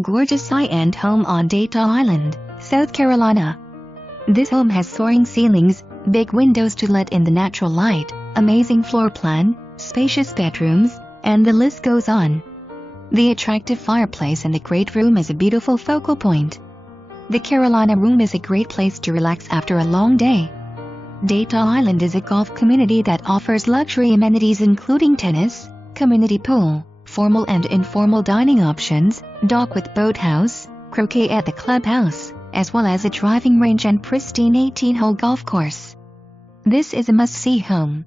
gorgeous high-end home on Dataw Island, South Carolina. This home has soaring ceilings, big windows to let in the natural light, amazing floor plan, spacious bedrooms, and the list goes on. The attractive fireplace in the great room is a beautiful focal point. The Carolina room is a great place to relax after a long day. Dataw Island is a golf community that offers luxury amenities including tennis, community pool, formal and informal dining options, dock with boathouse, croquet at the clubhouse, as well as a driving range and pristine 18-hole golf course. This is a must-see home.